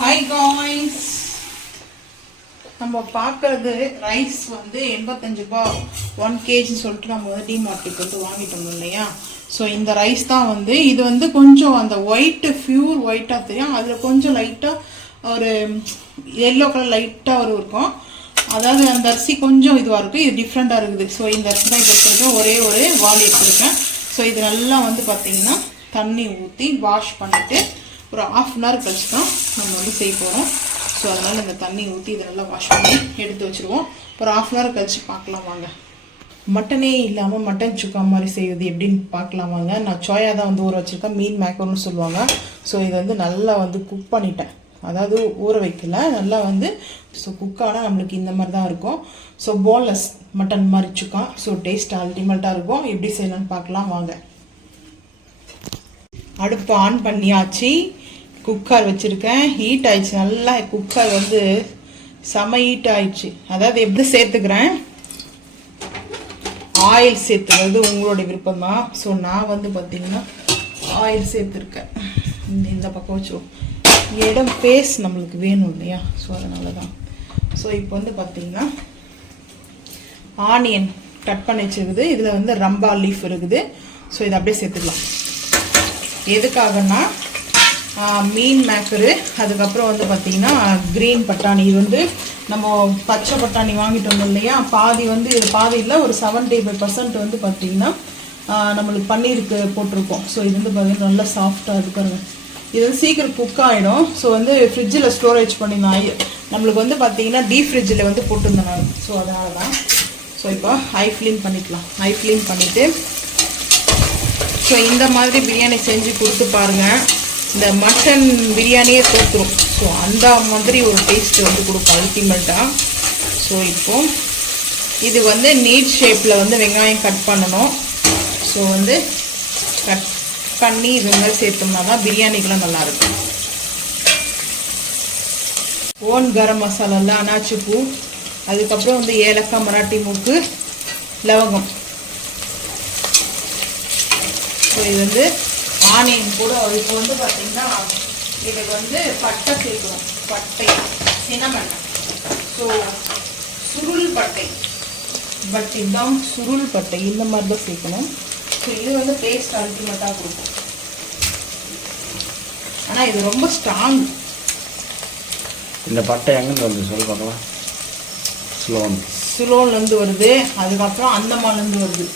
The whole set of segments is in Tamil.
ஹாய் காய்ஸ், நம்ம பார்க்கறது ரைஸ் வந்து 85 ரூபாய் 1 kg சொல்லிட்டு நம்ம வந்து டிமார்ட்டுக்கு வந்து வாங்கிட்டு வந்தோம் இல்லையா. ஸோ இந்த ரைஸ் தான் வந்து இது வந்து கொஞ்சம் அந்த ஒயிட்டு பியூர் ஒயிட்டாக தெரியும், அதில் கொஞ்சம் லைட்டாக ஒரு எல்லோ கலர் லைட்டாக இருக்கும். அதாவது அந்த அரிசி கொஞ்சம் இதுவாக இருக்குது, இது டிஃப்ரெண்ட்டாக இருக்குது. ஸோ இந்த அரிசி தான் இப்போ எடுத்துருக்கேன், ஒரே ஒரு வாளி எடுத்துருக்கேன். ஸோ இது நல்லா வந்து பார்த்திங்கன்னா தண்ணி ஊற்றி வாஷ் பண்ணிவிட்டு ஒரு 1/2 hour கழிச்சு தான் நம்ம வந்து செய்ய போகிறோம். ஸோ அதனால் இந்த தண்ணி ஊற்றி இதை நல்லா வாஷ் பண்ணி எடுத்து வச்சுருவோம். ஒரு 1/2 hour கழிச்சு பார்க்கலாம் வாங்க. மட்டனே இல்லாமல் மட்டன் சுக்கா மாதிரி செய்வது எப்படின்னு பார்க்கலாம் வாங்க. நான் சோயா தான் வந்து ஊற வச்சுருக்கேன், மீன் மேக்கர்னு சொல்லுவாங்க. ஸோ இதை வந்து நல்லா வந்து குக் பண்ணிட்டேன், அதாவது ஊற வைக்கல, நல்லா வந்து ஸோ குக்கானால் நம்மளுக்கு இந்த மாதிரி தான் இருக்கும். ஸோ போன்லெஸ் மட்டன் மாதிரி சுக்கா, ஸோ டேஸ்ட் அல்டிமேட்டாக இருக்கும். எப்படி செய்யலாம்னு பார்க்கலாம் வாங்க. அடுப்பு ஆன் பண்ணியாச்சு, குக்கர் வச்சுருக்கேன், ஹீட் ஆயிடுச்சு நல்லா. குக்கர் வந்து செம ஹீட் ஆயிடுச்சு. அதாவது எப்படி சேர்த்துக்கிறேன், ஆயில் சேர்த்துக்கிறது உங்களுடைய விருப்பம் தான். ஸோ நான் வந்து பார்த்திங்கன்னா ஆயில் சேர்த்துருக்கேன். இந்த பக்கம் வச்சுருவோம், இடம் பேஸ் நம்மளுக்கு வேணும் இல்லையா, ஸோ அதனால தான். ஸோ இப்போ வந்து பார்த்திங்கன்னா ஆனியன் கட் பண்ணி வச்சுருக்குது, இதில் வந்து ரம்பா லீஃப் இருக்குது. ஸோ இதை அப்படியே சேர்த்துக்கலாம். எதுக்காகனா மீன் மேக்கரு, அதுக்கப்புறம் வந்து பார்த்திங்கன்னா க்ரீன் பட்டாணி. இது வந்து நம்ம பச்சை பட்டாணி வாங்கிட்டு வந்தோம் இல்லையா, பாதி வந்து இது பாதி இல்லை, ஒரு 75% வந்து பார்த்திங்கன்னா நம்மளுக்கு பன்னீருக்கு போட்டிருக்கோம். ஸோ இது வந்து பார்த்திங்கன்னா நல்லா சாஃப்டாக இருக்குங்க. இது வந்து சீக்கிரம் குக் ஆகிடும். ஸோ வந்து ஃப்ரிட்ஜில் ஸ்டோரேஜ் பண்ணியிருந்தேன், நம்மளுக்கு வந்து பார்த்திங்கன்னா டீப் ஃப்ரிட்ஜில் வந்து போட்டிருந்தேன் நான். ஸோ அதனால தான். ஸோ இப்போ ஹை ஃப்ளேம் பண்ணிக்கலாம். ஹை ஃப்ளேம் பண்ணிவிட்டு ஸோ இந்த மாதிரி பிரியாணி செஞ்சு கொடுத்து பாருங்கள், இந்த மட்டன் பிரியாணியே தூத்துரும். ஸோ அந்த மாதிரி ஒரு டேஸ்ட் வந்து கொடுக்கும் அல்டிமேட்டாக. ஸோ இப்போது இது வந்து நீட் ஷேப்பில் வந்து வெங்காயம் கட் பண்ணணும். ஸோ வந்து கட் பண்ணி இது மாதிரி சேர்த்தோம்னா தான் பிரியாணிக்கெலாம் நல்லாயிருக்கும். ஓன் கரம் மசாலாவில் அனாச்சி பூ, அதுக்கப்புறம் வந்து ஏலக்காய், மராட்டி மூக்கு, லவங்கம். ஸோ இது வந்து ஆனியன் கூட இப்போ வந்து பார்த்திங்கன்னா இதுக்கு வந்து பட்டை சேர்க்கணும், பட்டை, சினமன். ஸோ சுருள் பட்டை, பட் இதுதான் சுருள் பட்டை, இந்த மாதிரி தான் சேர்க்கணும். ஸோ இது வந்து டேஸ்ட் அல்டிமேட்டாக கொடுக்கும். ஆனால் இது ரொம்ப ஸ்ட்ராங். இந்த பட்டை எங்கேருந்து வருது சொல்லி பார்க்கலாம். சுலோன்லேருந்து வருது, அதுக்கப்புறம் அந்தமான்லேருந்து வருது.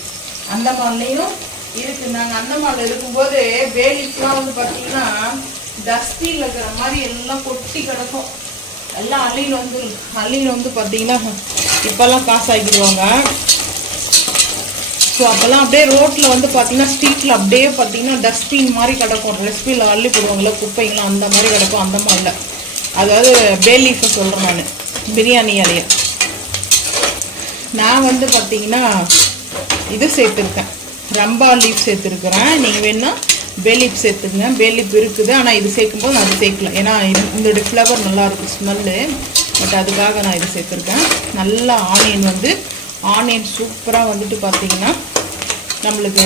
அந்தமான்லேயும் இருக்கு. நாங்கள் அந்தமான்ல இருக்கும்போது வேலிக்கெலாம் வந்து பார்த்தீங்கன்னா டஸ்ட்பின்ல இருக்கிற மாதிரி எல்லாம் கொட்டி கிடக்கும். எல்லாம் அள்ளியில் வந்து பார்த்தீங்கன்னா இப்போல்லாம் காசு ஆக்கிடுவாங்க. ஸோ அப்போல்லாம் அப்படியே ரோட்டில் வந்து பார்த்தீங்கன்னா ஸ்ட்ரீட்டில் அப்படியே பார்த்தீங்கன்னா டஸ்ட்பின் மாதிரி கிடக்கும். டஸ்ட்பின்ல அள்ளி போடுவாங்கல்ல குப்பைங்களாம், அந்த மாதிரி கிடக்கும் அந்தமான்ல. அதாவது பேலீஃபை சொல்கிறேன் நான், பிரியாணி இலைய. நான் வந்து பார்த்தீங்கன்னா இது சேர்த்துருக்கேன், ரம்பா லீஃப் சேர்த்துருக்குறேன். நீங்கள் வேணுன்னா பேலீஃப் சேர்த்துக்குங்க, பேலீஃப் இருக்குது. ஆனால் இது சேர்க்கும்போது நான் அது சேர்க்கல, ஏன்னா இதோட ஃப்ளவர் நல்லாயிருக்கும் ஸ்மெல்லு. பட் அதுக்காக நான் இது சேர்த்துருக்கேன். நல்லா ஆனியன் சூப்பராக வந்துட்டு பார்த்திங்கன்னா நம்மளுக்கு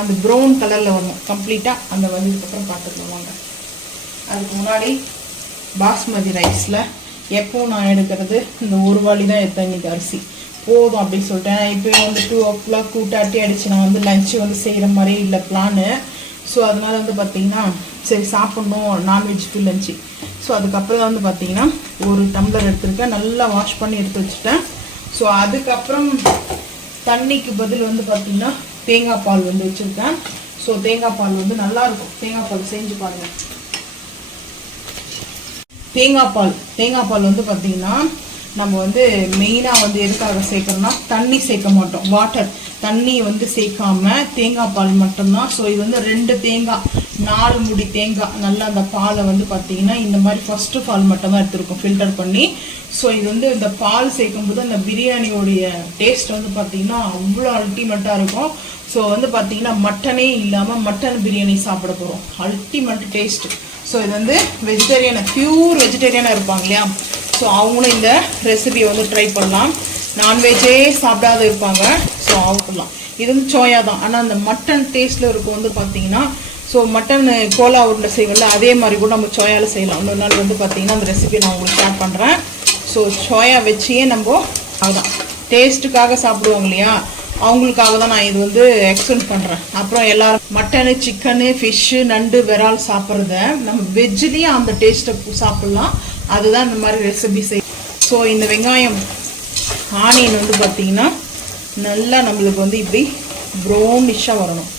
அந்த ப்ரௌன் கலரில் வரணும் கம்ப்ளீட்டாக. அந்த வந்ததுக்கப்புறம் பார்த்துக்கலாம் வாங்க. அதுக்கு முன்னாடி பாஸ்மதி ரைஸில் எப்போவும் நான் எடுக்கிறது இந்த ஒரு வாளி தான் எடுத்தேன் இன்றைக்கி அரிசி போதும் அப்படின்னு சொல்லிட்டேன். இப்போயும் வந்து 2 o'clock 2:30 ஆகிடுச்சு. நான் வந்து லஞ்சு வந்து செய்கிற மாதிரி இல்லை பிளானு. ஸோ அதனால வந்து பார்த்திங்கன்னா சரி சாப்பிட்ணும் நான்வெஜ் டு லஞ்சு. ஸோ அதுக்கப்புறம் தான் வந்து பார்த்திங்கன்னா ஒரு டம்ளர் எடுத்துருக்கேன், நல்லா வாஷ் பண்ணி எடுத்து வச்சுட்டேன். ஸோ அதுக்கப்புறம் தண்ணிக்கு பதில் வந்து பார்த்திங்கன்னா தேங்காய் பால் வந்து வச்சுருக்கேன். ஸோ தேங்காய் பால் வந்து நல்லாயிருக்கும், தேங்காய் பால் செஞ்சு பாருங்கள். தேங்காய் பால் வந்து பார்த்திங்கன்னா நம்ம வந்து மெயினாக வந்து எதுக்காக சேர்க்கணும்னா தண்ணி சேர்க்க மாட்டோம், வாட்டர் தண்ணி வந்து சேர்க்காம தேங்காய் பால் மட்டும்தான். ஸோ இது வந்து 2 தேங்காய் 4 முடி தேங்காய் நல்லா அந்த பாலை வந்து பார்த்திங்கன்னா இந்த மாதிரி ஃபஸ்ட்டு பால் மட்டும்தான் எடுத்துருக்கோம் ஃபில்டர் பண்ணி. ஸோ இது வந்து இந்த பால் சேர்க்கும்போது அந்த பிரியாணியோடைய டேஸ்ட் வந்து பார்த்திங்கன்னா அவ்வளோ அல்டிமேட்டாக இருக்கும். ஸோ வந்து பார்த்திங்கன்னா மட்டனே இல்லாமல் மட்டன் பிரியாணி சாப்பிட போகிறோம், அல்டிமேட் டேஸ்ட். ஸோ இது வந்து பியூர் வெஜிடேரியனாக இருப்பாங்க இல்லையா, ஸோ அவங்களும் இந்த ரெசிபியை வந்து ட்ரை பண்ணலாம். நான்வெஜ்ஜே சாப்பிடாத இருப்பாங்க, ஸோ அவங்கலாம். இது வந்து சோயா தான், ஆனால் அந்த மட்டன் டேஸ்ட்டில் இருக்கும் வந்து பார்த்திங்கன்னா ஸோ மட்டன் கோலா உருண்டை செய்வோம்ல அதே மாதிரி கூட நம்ம சோயாவில் செய்யலாம். இன்னொரு நாள் வந்து பார்த்திங்கன்னா அந்த ரெசிபி நான் உங்களுக்கு ஷேர் பண்ணுறேன். ஸோ சோயா வச்சியே நம்ம அதுதான் டேஸ்ட்டுக்காக சாப்பிடுவாங்க இல்லையா, அவங்களுக்காக தான் நான் இது வந்து எக்ஸ்டெண்ட் பண்ணுறேன். அப்புறம் எல்லோரும் மட்டனு சிக்கனு ஃபிஷ்ஷு நண்டு விரால் சாப்பிட்றத நம்ம வெஜ்லேயும் அந்த டேஸ்ட்டை சாப்பிட்லாம். அதுதான் இந்த மாதிரி ரெசிபி செய். ஸோ இந்த வெங்காயம் ஆனியன் வந்து பார்த்திங்கன்னா நல்லா நம்மளுக்கு வந்து இப்படி ப்ரௌனிஷாக வரணும்.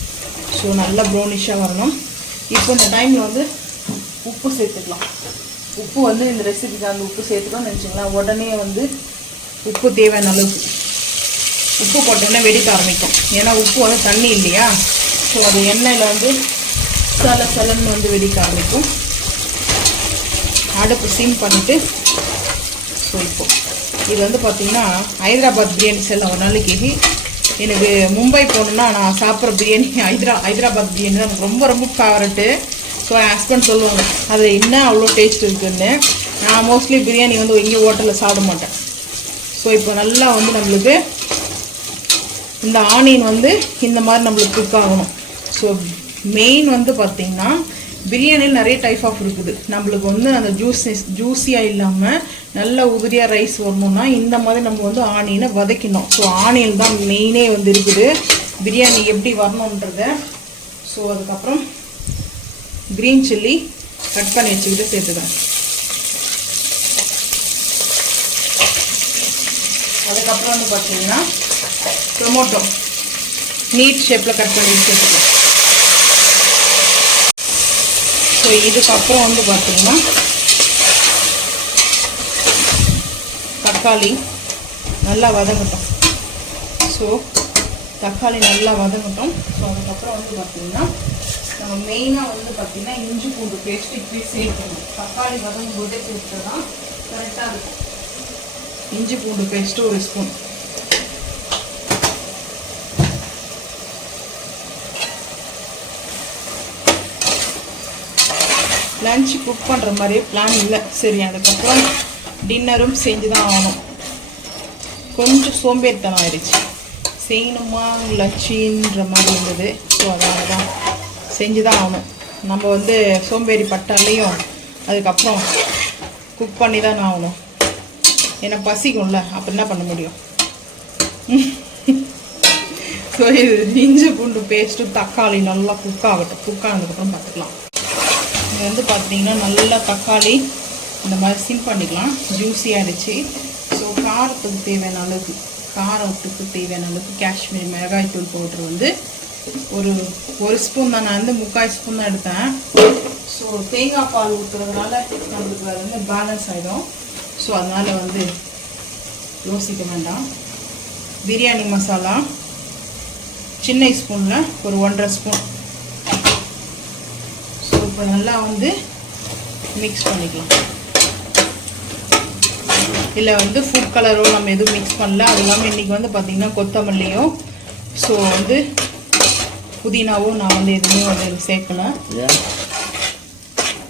ஸோ நல்லா ப்ரௌனிஷாக வரணும். இப்போ இந்த டைமில் வந்து உப்பு சேர்த்துக்கலாம். உப்பு வந்து இந்த ரெசிபிக்கு அந்த உப்பு சேர்த்துக்கணும்னு நினச்சிங்களேன். உடனே வந்து உப்பு தேவையான அளவுக்கு உப்பு போட்டோன்னே வெடிக்க ஆரம்பிக்கும். ஏன்னா உப்பு வந்து தண்ணி இல்லையா, ஸோ அது எண்ணெயில் வந்து சலன்னு வந்து வெடிக்க ஆரம்பிக்கும். அடுப்பு சிம் பண்ணிவிட்டு ஸோ இப்போ இது வந்து பார்த்திங்கன்னா ஹைதராபாத் பிரியாணி செய்யலாம் ஒரு நாளைக்கு. எனக்கு மும்பை போகணுன்னா நான் சாப்பிட்ற பிரியாணி ஹைதராபாத் பிரியாணி தான் எனக்கு ரொம்ப ரொம்ப ஃபேவரெட்டு. ஸோ என் ஹஸ்பண்ட் சொல்லுவாங்க அதில் என்ன அவ்வளோ டேஸ்ட் இருக்குதுன்னு. நான் மோஸ்ட்லி பிரியாணி வந்து எங்கேயும் ஹோட்டலில் சாப்பிட மாட்டேன். ஸோ இப்போ நல்லா வந்து நம்மளுக்கு இந்த ஆனியன் வந்து இந்த மாதிரி நம்மளுக்கு குக் ஆகணும். ஸோ மெயின் வந்து பார்த்திங்கன்னா பிரியாணியில் நிறைய டைப் ஆஃப் இருக்குது. நம்மளுக்கு வந்து அந்த ஜூஸியாக இல்லாமல் நல்ல உதிரியாக ரைஸ் வரணும்னா இந்த மாதிரி நம்ம வந்து ஆனியனை வதக்கணும். ஸோ ஆனியன் தான் மெயினே வந்து இருக்குது பிரியாணி எப்படி வரணுன்றத. ஸோ அதுக்கப்புறம் க்ரீன் சில்லி கட் பண்ணி வச்சுக்கிட்டு சேர்த்துக்கிறேன். அதுக்கப்புறம் வந்து பார்த்திங்கன்னா டொமேட்டோ நீட் ஷேப்பில் கட் பண்ணி சேர்த்துக்கலாம். ஸோ இதுக்கப்புறம் வந்து பார்த்திங்கன்னா தக்காளி நல்லா வதங்கட்டும். ஸோ தக்காளி நல்லா வதங்கட்டும். ஸோ அதுக்கப்புறம் வந்து பார்த்திங்கன்னா நம்ம மெயினாக வந்து பார்த்திங்கன்னா இஞ்சி பூண்டு பேஸ்ட் இப்படி சேர்க்கணும். தக்காளி வதங்கும் போதே சேர்த்து தான் கரெக்டாக இருக்கும். இஞ்சி பூண்டு பேஸ்ட்டு 1 ஸ்பூன், லன்ச் குக் பண்ணுற மாதிரியே பிளான் இல்லை. சரி அதுக்கப்புறம் டின்னரும் செஞ்சு தான் ஆகணும். கொஞ்சம் சோம்பேறித்தனம் ஆயிடுச்சு, செய்யணுமா லன்ச்சுன்ற மாதிரி இருந்தது. ஸோ அதனால தான் செஞ்சு தான் ஆகணும். நம்ம வந்து சோம்பேறி பட்டாலையும் அதுக்கப்புறம் குக் பண்ணி தான் ஆகணும். ஏன்னா பசிக்கும்ல, அப்போ என்ன பண்ண முடியும். ஸோ இது இஞ்சி பூண்டு பேஸ்ட்டு தக்காளி நல்லா குக் ஆகட்டும். குக் ஆனதுக்கப்புறம் பார்த்துக்கலாம். இது வந்து பார்த்திங்கன்னா நல்லா தக்காளி இந்த மாதிரி சிம் பண்ணிக்கலாம். ஜூஸி ஆகிடுச்சு. ஸோ காரத்துக்கு தேவையான அளவுக்கு காஷ்மீர் மிளகாய் தூள் பவுட்ரு வந்து ஒரு ஸ்பூன் தான். நான் வந்து 3/4 ஸ்பூன் தான் எடுத்தேன். ஸோ தேங்காய் பால் ஊற்றுறதுனால நம்மளுக்கு அது வந்து பேலன்ஸ் ஆகிடும். ஸோ அதனால் வந்து யோசிக்க வேண்டாம். பிரியாணி மசாலா சின்ன ஸ்பூனில் ஒரு 1.5 ஸ்பூன். ஸோ இப்போ நல்லா வந்து மிக்ஸ் பண்ணிக்கலாம். இல்லை வந்து ஃபுட் கலரோ நம்ம எதுவும் மிக்ஸ் பண்ணல. அது இல்லாமல் இன்றைக்கி வந்து பார்த்திங்கன்னா கொத்தமல்லியும் ஸோ வந்து புதினாவும் நான் வந்து எதுவுமே வந்து சேர்க்கலை.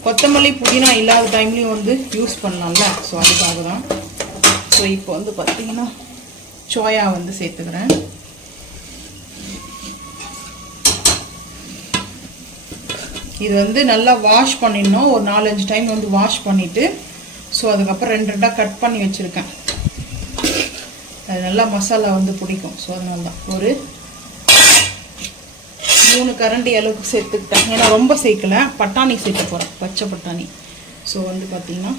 கொத்தமல்லி புதினா இல்லாத டைம்லேயும் வந்து யூஸ் பண்ணலாம்ல. ஸோ அதுக்காக தான். ஸோ இப்போ வந்து பார்த்திங்கன்னா சோயா வந்து சேர்த்துக்கிறேன். இது வந்து நல்லா வாஷ் பண்ணிடணும். ஒரு 4-5 டைம் வந்து வாஷ் பண்ணிவிட்டு ஸோ அதுக்கப்புறம் 2 கட் பண்ணி வச்சுருக்கேன். அது நல்லா மசாலா வந்து பிடிக்கும். ஸோ அதனால தான் ஒரு 3 கரண்டி அளவுக்கு சேர்த்துக்கிட்டேன். ஏன்னா ரொம்ப சேர்க்கலை, பட்டாணி சேர்க்க போகிறேன், பச்சை பட்டாணி. ஸோ வந்து பார்த்திங்கன்னா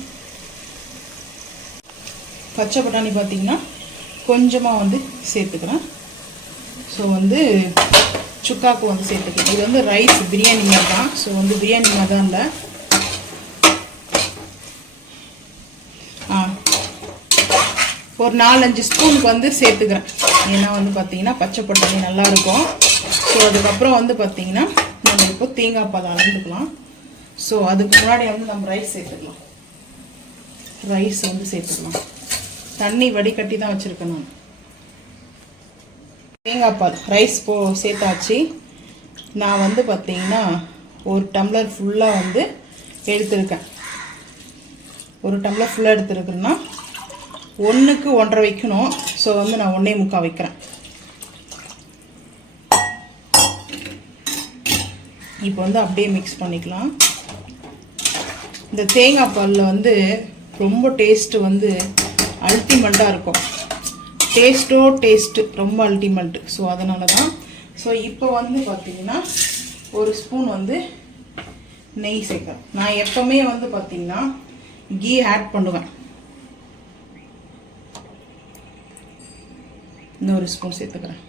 பச்சை பட்டாணி பார்த்திங்கன்னா கொஞ்சமாக வந்து சேர்த்துக்கிறேன். ஸோ வந்து சுக்காக்கு வந்து சேர்த்துக்கிறேன். இது வந்து ரைஸ் பிரியாணி மாதிரி தான். ஸோ வந்து பிரியாணி மாதிரி தான் இல்லை. ஒரு 4-5 ஸ்பூனுக்கு வந்து சேர்த்துக்கிறேன். ஏன்னா வந்து பார்த்திங்கன்னா பச்சை பட்டாணி நல்லாயிருக்கும். ஸோ அதுக்கப்புறம் வந்து பார்த்திங்கன்னா நம்ம இப்போ தேங்காய் பால் அளந்துக்கலாம். ஸோ அதுக்கு முன்னாடி வந்து நம்ம ரைஸ் சேர்த்துக்கலாம். ரைஸ் வந்து சேர்த்துக்கலாம். தண்ணி வடிகட்டி தான் வச்சுருக்கேன் நான். தேங்காய் பால் ரைஸ் சேர்த்தாச்சு. நான் வந்து பார்த்திங்கன்னா 1 டம்ளர் ஃபுல்லாக வந்து எடுத்துருக்கேன். 1 டம்ளர் ஃபுல்லாக எடுத்துருக்குன்னா 1க்கு 1.5 வைக்கணும். ஸோ வந்து நான் 1.25 வைக்கிறேன். இப்போ வந்து அப்படியே மிக்ஸ் பண்ணிக்கலாம். இந்த தேங்காய் பாலில் வந்து ரொம்ப டேஸ்ட்டு வந்து அல்டிமேட்டாக இருக்கும். டேஸ்ட்டு ரொம்ப அல்டிமேட்டு. ஸோ அதனால தான். ஸோ இப்போ வந்து பார்த்திங்கன்னா ஒரு ஸ்பூன் வந்து நெய் சேர்க்குறேன். நான் எப்போவுமே வந்து பார்த்திங்கன்னா கீ ஆட் பண்ணுவேன். இன்னொரு ஸ்பூன் சேர்த்துக்கிறேன்.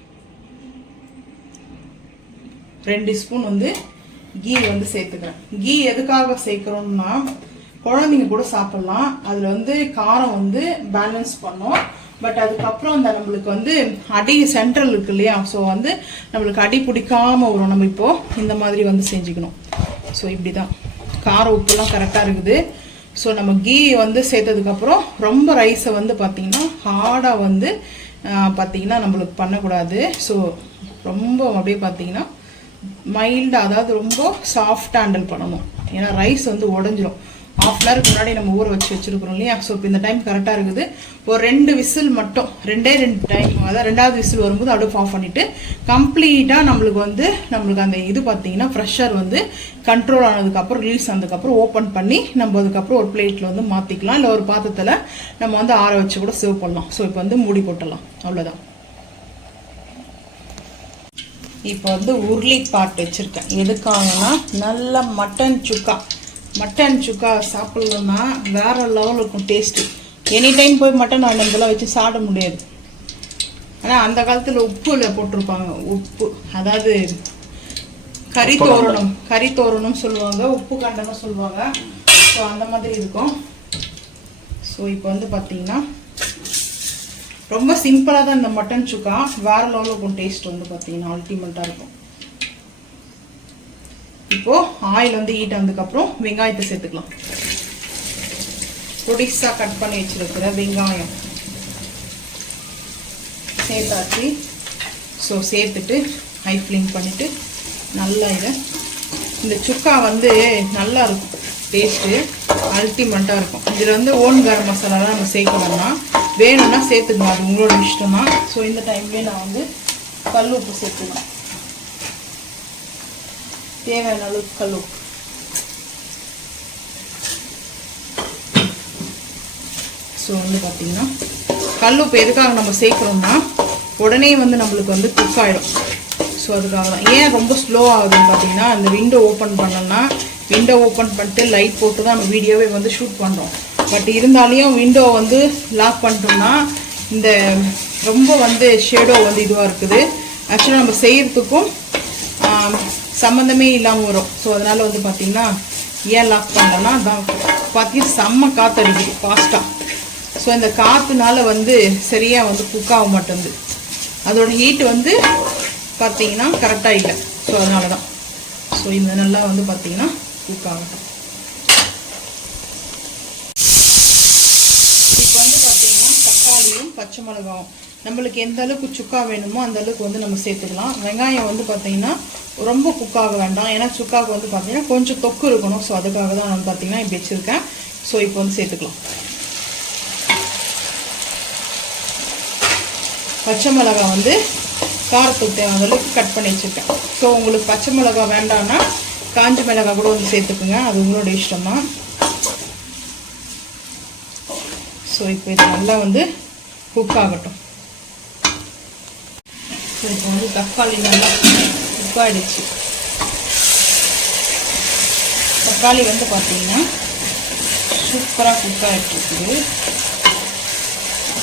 2 ஸ்பூன் வந்து கீ வந்து சேர்த்துக்கிறேன். கீ எதுக்காக சேர்க்குறோம்னா குழந்தைங்க கூட சாப்பிட்லாம். அதில் வந்து காரம் வந்து பேலன்ஸ் பண்ணும். பட் அதுக்கப்புறம் அந்த நம்மளுக்கு வந்து அடி சென்ட்ரல் இருக்கு இல்லையா, ஸோ வந்து நம்மளுக்கு அடி பிடிக்காமல் வரும். நம்ம இப்போது இந்த மாதிரி வந்து செஞ்சுக்கணும். ஸோ இப்படி தான் காரம் உப்புலாம் கரெக்டாக இருக்குது. ஸோ நம்ம கீ வந்து சேர்த்ததுக்கப்புறம் ரொம்ப ரைஸை வந்து பார்த்திங்கன்னா ஹார்டாக வந்து பார்த்திங்கன்னா நம்மளுக்கு பண்ணக்கூடாது. ஸோ ரொம்ப அப்படியே பார்த்திங்கன்னா மைல்டாக, அதாவது ரொம்ப சாஃப்டாக ஹேண்டில் பண்ணணும். ஏன்னா ரைஸ் வந்து உடஞ்சிரும். ½ hour முன்னாடி நம்ம ஊற வச்சுருக்கிறோம் இல்லையா. ஸோ இப்போ இந்த டைம் கரெக்டாக இருக்குது. ஒரு 2 விசில் மட்டும், 2 டைம், அதாவது 2வது விசில் வரும்போது அடுப்பு ஆஃப் பண்ணிவிட்டு கம்ப்ளீட்டாக நம்மளுக்கு அந்த இது பார்த்தீங்கன்னா ப்ரெஷர் வந்து கண்ட்ரோல் ஆனதுக்கப்புறம், ரிலீஸ் ஆனதுக்கப்புறம் ஓப்பன் பண்ணி நம்ம அதுக்கப்புறம் ஒரு பிளேட்டில் வந்து மாற்றிக்கலாம். இல்லை ஒரு பாத்திரத்தில் நம்ம வந்து ஆற வச்சு கூட சர்வ் பண்ணலாம். ஸோ இப்போ வந்து மூடி போட்டுடலாம். அவ்வளோதான். இப்போ வந்து உருளி பாட் வச்சுருக்கேன். எதுக்காகனா நல்ல மட்டன் சுக்கா சாப்பிட்லன்னா வேற லெவல் இருக்கும் டேஸ்ட்டு. எனி டைம் போய் மட்டன் இதெல்லாம் வச்சு சாப்பிட முடியாது. ஆனால் அந்த காலத்தில் உப்புல போட்டிருப்பாங்க. உப்பு, அதாவது கறி தோரணம் சொல்லுவாங்க, உப்பு கண்டனம் சொல்லுவாங்க. ஸோ அந்த மாதிரி இருக்கும். ஸோ இப்போ வந்து பார்த்தீங்கன்னா ரொம்ப சிம்பிளாக தான் இந்த மட்டன் சுக்கா. வேற லெவலில் இருக்கும் டேஸ்ட் வந்து பார்த்தீங்கன்னா அல்டிமேட்டாக இருக்கும். இப்போ ஆயில் வந்து ஹீட் ஆனதுக்கப்புறம் வெங்காயத்தை சேர்த்துக்கலாம். பொடிசாக கட் பண்ணி வச்சிருக்கிற வெங்காயம் சேர்த்தாச்சு. ஸோ சேர்த்துட்டு ஹை ஃப்ளேம் பண்ணிவிட்டு நல்லா இந்த சுக்கா வந்து நல்லா இருக்கும். டேஸ்ட்டு அல்டிமேட்டாக இருக்கும். இதில் வந்து ஓன் கரம் மசாலாலாம் நம்ம சேர்க்கணும்னா வேணும்னா சேர்த்துக்கலாம், அது உங்களோட இஷ்டம் தான். ஸோ இந்த டைம்லேயே நான் வந்து கல் உப்பு சேர்த்துக்கலாம். தேவையான அளவுக்கு கல் உப்பு. ஸோ வந்து பார்த்தீங்கன்னா கல் உப்பு எதுக்காக நம்ம சேர்க்குறோம்னா உடனே வந்து நம்மளுக்கு வந்து குக் ஆகிடும். ஸோ அதுக்காக தான். ஏன் ரொம்ப ஸ்லோ ஆகுதுன்னு பார்த்தீங்கன்னா, அந்த விண்டோ ஓப்பன் பண்ணோம்னா விண்டோ ஓப்பன் பண்ணிட்டு லைட் போட்டு தான் நம்ம வீடியோவே வந்து ஷூட் பண்ணுறோம். பட் இருந்தாலையும் விண்டோ வந்து லாக் பண்ணிட்டோம்னா இந்த ரொம்ப வந்து ஷேடோ வந்து இதுவாக இருக்குது. ஆக்சுவலாக நம்ம செய்கிறதுக்கும் சம்மந்தமே இல்லாமல் வரும். ஸோ அதனால் வந்து பார்த்திங்கன்னா ஏன் லாக் பண்ணலன்னா அதான் பார்த்தீங்கன்னா செம்ம காற்று அடிக்குது ஃபாஸ்ட்டாக. ஸோ இந்த காற்றுனால வந்து சரியாக வந்து குக் ஆக மாட்டேங்குது. அதோட ஹீட் வந்து பார்த்திங்கன்னா கரெக்டாக இல்லை. ஸோ அதனால தான். ஸோ இந்த நல்லா வந்து பார்த்திங்கன்னா குக் ஆகட்டும். இப்போ வந்து பார்த்திங்கன்னா தக்காளியும் பச்சை மிளகாயும் நம்மளுக்கு எந்த அளவுக்கு சுக்கா வேணுமோ அந்த அளவுக்கு வந்து நம்ம சேர்த்துக்கலாம். வெங்காயம் வந்து பார்த்திங்கன்னா ரொம்ப குக்காக வேண்டாம். ஏன்னா சுக்காவுக்கு வந்து பார்த்திங்கன்னா கொஞ்சம் தொக்கு இருக்கணும். ஸோ அதுக்காக தான் நான் பார்த்திங்கன்னா இப்படி வச்சுருக்கேன். ஸோ இப்போ வந்து சேர்த்துக்கலாம். பச்சை மிளகா வந்து காரத்துக்கு தேவையான அளவுக்கு கட் பண்ணி வச்சுருக்கேன். ஸோ உங்களுக்கு பச்சை மிளகா வேண்டாம்னா காஞ்ச மிளகா கூட வந்து சேர்த்துக்குங்க, அது உங்களோட இஷ்டம் தான். ஸோ இப்போ இது நல்லா வந்து குக் ஆகட்டும். ஸோ இப்போ வந்து தக்காளி நல்லா குக் ஆகிடுச்சு. தக்காளி வந்து பார்த்தீங்கன்னா சூப்பராக குக் ஆகிட்டுருக்குது.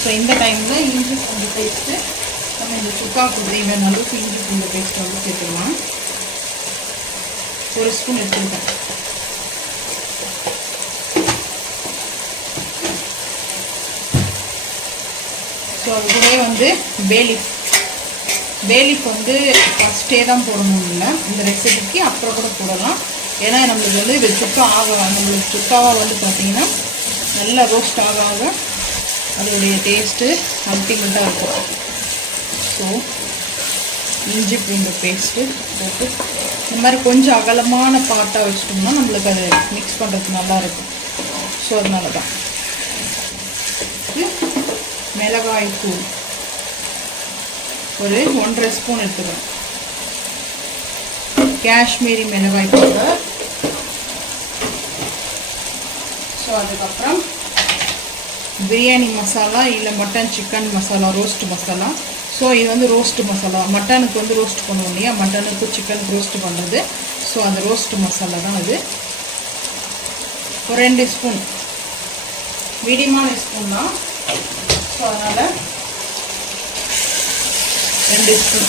ஸோ இந்த டைமில் இஞ்சி பூண்டு பேஸ்ட்டு நம்ம இந்த சுக்காவுக்கு தேவையான அளவுக்கு இஞ்சி பூண்டு பேஸ்ட் வந்து சேர்த்துக்கலாம். 1 ஸ்பூன் எடுத்துருக்கேன். ஸோ அது கூட வந்து பேலீஃப் வந்து ஃபஸ்ட்டே தான் போடணும் இல்லை இந்த ரெசிபிக்கு, அப்புறம் கூட போடலாம். ஏன்னா நம்மளுக்கு வந்து இது நம்மளுக்கு சுக்காவாக வந்து பார்த்திங்கன்னா நல்லா ரோஸ்ட் ஆக அதோடைய டேஸ்ட்டு அல்டிமேட்டாக இருக்கும். ஸோ இஞ்சி பூண்டு பேஸ்ட்டு போட்டு இந்த மாதிரி கொஞ்சம் அகலமான பாட்டாக வச்சிட்டோம்னா நம்மளுக்கு அது மிக்ஸ் பண்ணுறதுக்கு நல்லாயிருக்கும். ஸோ அதனால தான் மிளகாய் தூள் ஒரு 1.5 ஸ்பூன் எடுத்துக்கிறேன். காஷ்மீரி மிளகாய் பவுடர். ஸோ அதுக்கப்புறம் பிரியாணி மசாலா இல்லை mutton chicken masala, roast masala. So இது வந்து ரோஸ்ட் மசாலா, மட்டனுக்கு வந்து ரோஸ்ட் பண்ணுவோம் இல்லையா, மட்டனுக்கு சிக்கனுக்கு ரோஸ்ட் பண்ணுறது. ஸோ அந்த ரோஸ்ட் மசாலா தான் அது. ஒரு 2 ஸ்பூன், மீடியமான ஸ்பூன் தான். ஸோ அதனால் 2 ஸ்பூன்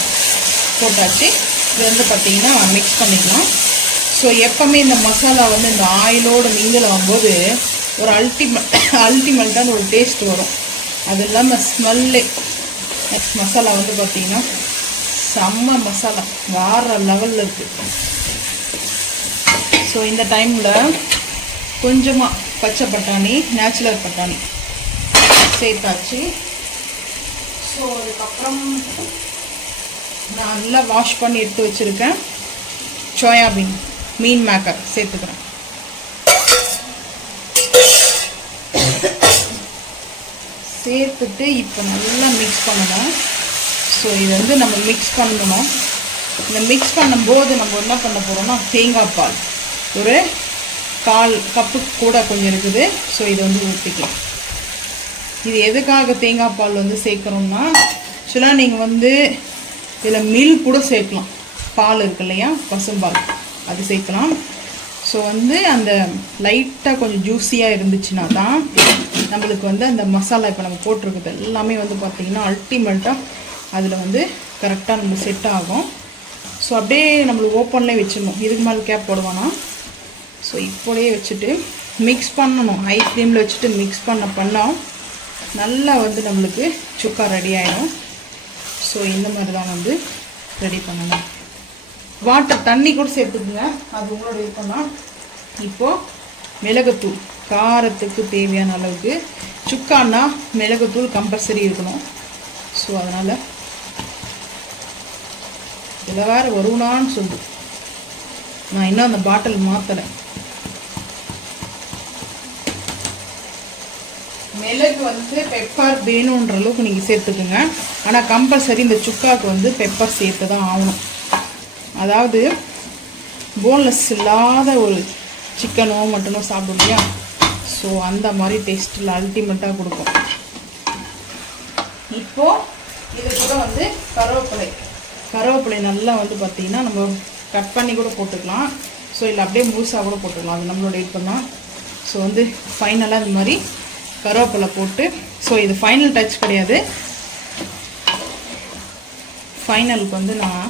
போட்டாச்சு. இது வந்து பார்த்திங்கன்னா மிக்ஸ் பண்ணிக்கலாம். ஸோ எப்போவுமே இந்த மசாலா வந்து இந்த ஆயிலோடு மிங்கில் ஆகும்போது ஒரு அல்டிமேட்டான ஒரு டேஸ்ட் வரும். அது இல்லாமல் ஸ்மெல்லே மசாலா வந்து பார்த்திங்கன்னா செம்ம மசாலா, வேறு லெவலில் இருக்குது. ஸோ இந்த டைமில் கொஞ்சமாக பச்சை பட்டாணி, நேச்சுரல் பட்டாணி சேர்த்தாச்சு. ஸோ அதுக்கப்புறம் நான் நல்லா வாஷ் பண்ணி எடுத்து வச்சுருக்கேன் சோயாபீன் மீன் மேக்கர் சேர்த்துக்கிறேன். சேர்த்துட்டு இப்போ நல்லா மிக்ஸ் பண்ணணும். ஸோ இது வந்து நம்ம மிக்ஸ் பண்ணணும். இந்த மிக்ஸ் பண்ணும்போது நம்ம என்ன பண்ண போகிறோம்னா தேங்காய் பால் ஒரு 1/4 கப்பு கூட கொஞ்சம் இருக்குது. ஸோ இது வந்து ஊற்றிக்கலாம். இது எதுக்காக தேங்காய் பால் வந்து சேர்க்குறோம்னா, ஆக்சுவலாக நீங்கள் வந்து இதில் மில்க் கூட சேர்க்கலாம். பால் இருக்கு இல்லையா, பசும்பால், அது சேர்க்கலாம். ஸோ வந்து அந்த லைட்டாக கொஞ்சம் ஜூஸியாக இருந்துச்சுன்னா தான் நம்மளுக்கு வந்து அந்த மசாலா இப்போ நம்ம போட்டிருக்குது எல்லாமே வந்து பார்த்திங்கன்னா அல்டிமேட்டாக அதில் வந்து கரெக்டாக நம்மளுக்கு செட் ஆகும். ஸோ அப்படியே நம்மளுக்கு ஓப்பன்லேயே வச்சிடணும், இதுக்கு மேலே கேப் போடுவானா. ஸோ இப்போடையே வச்சுட்டு மிக்ஸ் பண்ணணும், ஹை ஃப்ளேமில் வச்சுட்டு மிக்ஸ் பண்ணோம் நல்லா வந்து நம்மளுக்கு சுக்கா ரெடி ஆகிடும். ஸோ இந்த மாதிரி தான் வந்து ரெடி பண்ணணும். வாட்டர் தண்ணி கூட சேர்த்துக்குங்க, அது உங்களோட விருப்பம்தான். இப்போது மிளகுத்தூள் காரத்துக்கு தேவையான அளவுக்கு, சுக்கான்னா மிளகுத்தூள் கம்பல்சரி இருக்கணும். ஸோ அதனால் இதில் வேறு வருவனான்னு சொல்லு, நான் இன்னும் அந்த பாட்டில் மாற்றலை. மிளகு வந்து பெப்பர் வேணுன்ற அளவுக்கு நீங்கள் சேர்த்துக்குங்க. ஆனால் கம்பல்சரி இந்த சுக்காவுக்கு வந்து பெப்பர் சேர்த்து தான் ஆகணும். அதாவது போன்லெஸ் இல்லாத ஒரு சிக்கனோ மட்டனோ சாப்பிடும் இல்லையா, ஸோ அந்த மாதிரி டேஸ்ட்டில் அல்டிமேட்டாக கொடுக்கும். இப்போது இது கூட வந்து கருவேப்பிலை நல்லா வந்து பார்த்திங்கன்னா நம்ம கட் பண்ணி கூட போட்டுக்கலாம். ஸோ இல்லை அப்படியே முழுசாக கூட போட்டுக்கலாம், அது நம்மளோட விருப்பம் தான். ஸோ வந்து ஃபைனலாக இந்த மாதிரி கருவேப்பிலை போட்டு, ஸோ இது ஃபைனல் டச் கிடையாது, ஃபைனலுக்கு வந்து நான்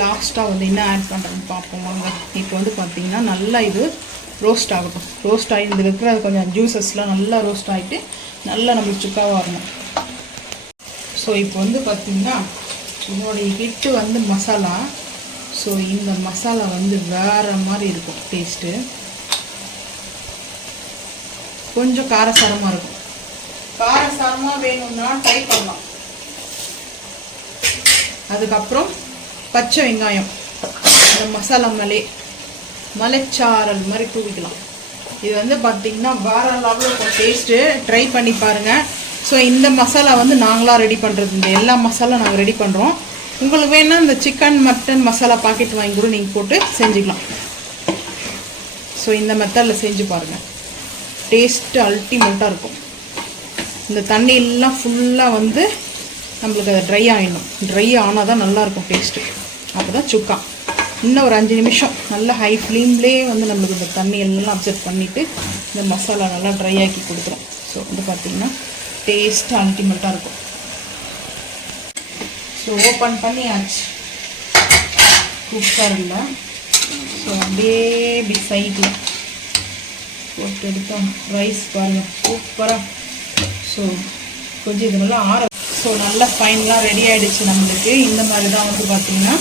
லாஸ்ட்டாக வந்து என்ன ஆட் பண்ணுறேன்னு பார்ப்போம் வாங்க. இப்போ வந்து பார்த்திங்கன்னா நல்லா இது ரோஸ்ட் ஆகட்டும். ரோஸ்ட் ஆகி இதில் இருக்கிற கொஞ்சம் ஜூஸஸ்லாம் நல்லா ரோஸ்ட் ஆகிட்டு நல்லா நம்மளுக்கு சுக்காவாக வரணும். ஸோ இப்போ வந்து பார்த்திங்கன்னா இதோடைய ஹிட்டு வந்து மசாலா. ஸோ இந்த மசாலா வந்து வேறு மாதிரி இருக்கும் டேஸ்ட்டு, கொஞ்சம் காரசாரமாக இருக்கும். காரசாரமாக வேணும்னா ட்ரை பண்ணலாம். அதுக்கப்புறம் பச்சை வெங்காயம் இந்த மசாலா மலைச்சாரல் மாதிரி தூவிக்கலாம். இது வந்து பார்த்திங்கன்னா வேறு லெவலில் இருக்கும் டேஸ்ட்டு, ட்ரை பண்ணி பாருங்கள். ஸோ இந்த மசாலா வந்து நாங்களாக ரெடி பண்ணுறது, இந்த எல்லா மசாலா நாங்கள் ரெடி பண்ணுறோம். உங்களுக்கு வேணால் இந்த சிக்கன் மட்டன் மசாலா பாக்கெட் வாங்கி கூட நீங்கள் போட்டு செஞ்சுக்கலாம். ஸோ இந்த மெத்தடில் செஞ்சு பாருங்கள், டேஸ்ட்டு அல்டிமேட்டாக இருக்கும். இந்த தண்ணியெல்லாம் ஃபுல்லாக வந்து நம்மளுக்கு அது ட்ரை ஆகிடணும். ட்ரை ஆனால் தான் நல்லாயிருக்கும் டேஸ்ட்டு. அப்போ தான் சுக்கா. இன்னும் ஒரு 5 நிமிஷம் நல்லா ஹை ஃப்ளேம்லேயே வந்து நம்மளுக்கு இந்த தண்ணி எல்லாம் அப்சர்வ் பண்ணிவிட்டு இந்த மசாலா நல்லா ட்ரை ஆக்கி கொடுத்துரும். ஸோ வந்து பார்த்திங்கன்னா டேஸ்ட்டு அல்டிமேட்டாக இருக்கும். ஸோ ஓப்பன் பண்ணியாச்சு குக்கரில். ஸோ அப்படியே இப்படி சைடில் போட்டு எடுத்தோம். ரைஸ் பாருங்கள் சூப்பராக. ஸோ கொஞ்சம் இது நல்லா ஸோ நல்லா ஃபைனலாக ரெடி ஆகிடுச்சு நம்மளுக்கு. இந்த மாதிரி தான் வந்து பார்த்திங்கன்னா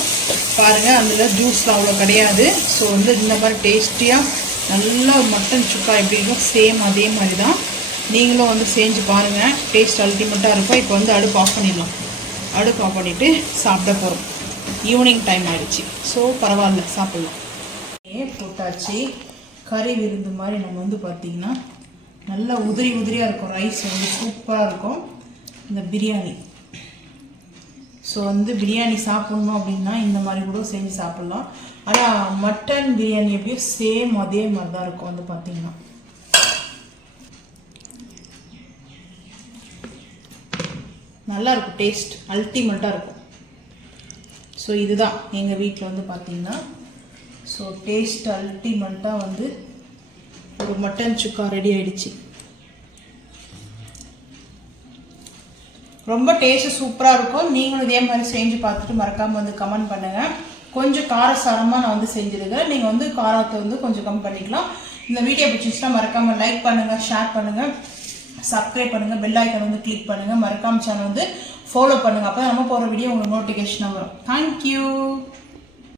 பாருங்கள், அதில் ஜூஸ்லாம் அவ்வளோ கிடையாது. ஸோ வந்து இந்த மாதிரி டேஸ்டியாக நல்லா மட்டன் சுக்கா எப்படி இருக்கும் சேம் அதே மாதிரி தான் நீங்களும் வந்து செஞ்சு பாருங்கள், டேஸ்ட் அல்டிமேட்டாக இருக்கும். இப்போ வந்து அடுப்பு ஆஃப் பண்ணிடலாம். அடுப்பு ஆஃப் பண்ணிவிட்டு சாப்பிட போகிறோம். ஈவினிங் டைம் ஆகிடுச்சு, ஸோ பரவாயில்ல சாப்பிட்லாம். போட்டாச்சு கறி விருந்து மாதிரி நம்ம வந்து பார்த்திங்கன்னா நல்லா உதிரியாக இருக்கும். ரைஸ் வந்து சூப்பராக இருக்கும். இந்த பிரியாணி, ஸோ வந்து பிரியாணி சாப்பிட்ணும் அப்படின்னா இந்த மாதிரி கூட செஞ்சு சாப்பிட்லாம். ஆனால் மட்டன் பிரியாணி எப்படியும் சேம் அதே மாதிரி தான் இருக்கும் வந்து பார்த்தீங்கன்னா. நல்லா இருக்கும், டேஸ்ட் அல்டிமேட்டாக இருக்கும். ஸோ இதுதான் எங்கள் வீட்டில் வந்து பார்த்தீங்கன்னா. ஸோ டேஸ்ட் அல்டிமேட்டாக வந்து ஒரு மட்டன் சுக்கா ரெடி ஆயிடுச்சு. ரொம்ப டேஸ்ட் சூப்பராக இருக்கும். நீங்களும் இதே மாதிரி செஞ்சு பார்த்துட்டு மறக்காமல் வந்து கமெண்ட் பண்ணுங்கள். கொஞ்சம் காரசாரமாக நான் வந்து செஞ்சுருக்கேன். நீங்கள் வந்து காரத்தை வந்து கொஞ்சம் கம்மி பண்ணிக்கலாம். இந்த வீடியோ பிடிச்சிச்சுன்னா மறக்காமல் லைக் பண்ணுங்கள், ஷேர் பண்ணுங்கள், சப்ஸ்கிரைப் பண்ணுங்கள், பெல் ஐக்கான் வந்து கிளிக் பண்ணுங்கள், மறக்காம சேனல் வந்து ஃபாலோ பண்ணுங்கள். அப்போ நம்ம போகிற வீடியோ உங்களுக்கு நோட்டிஃபிகேஷனாக வரும். தேங்க்யூ.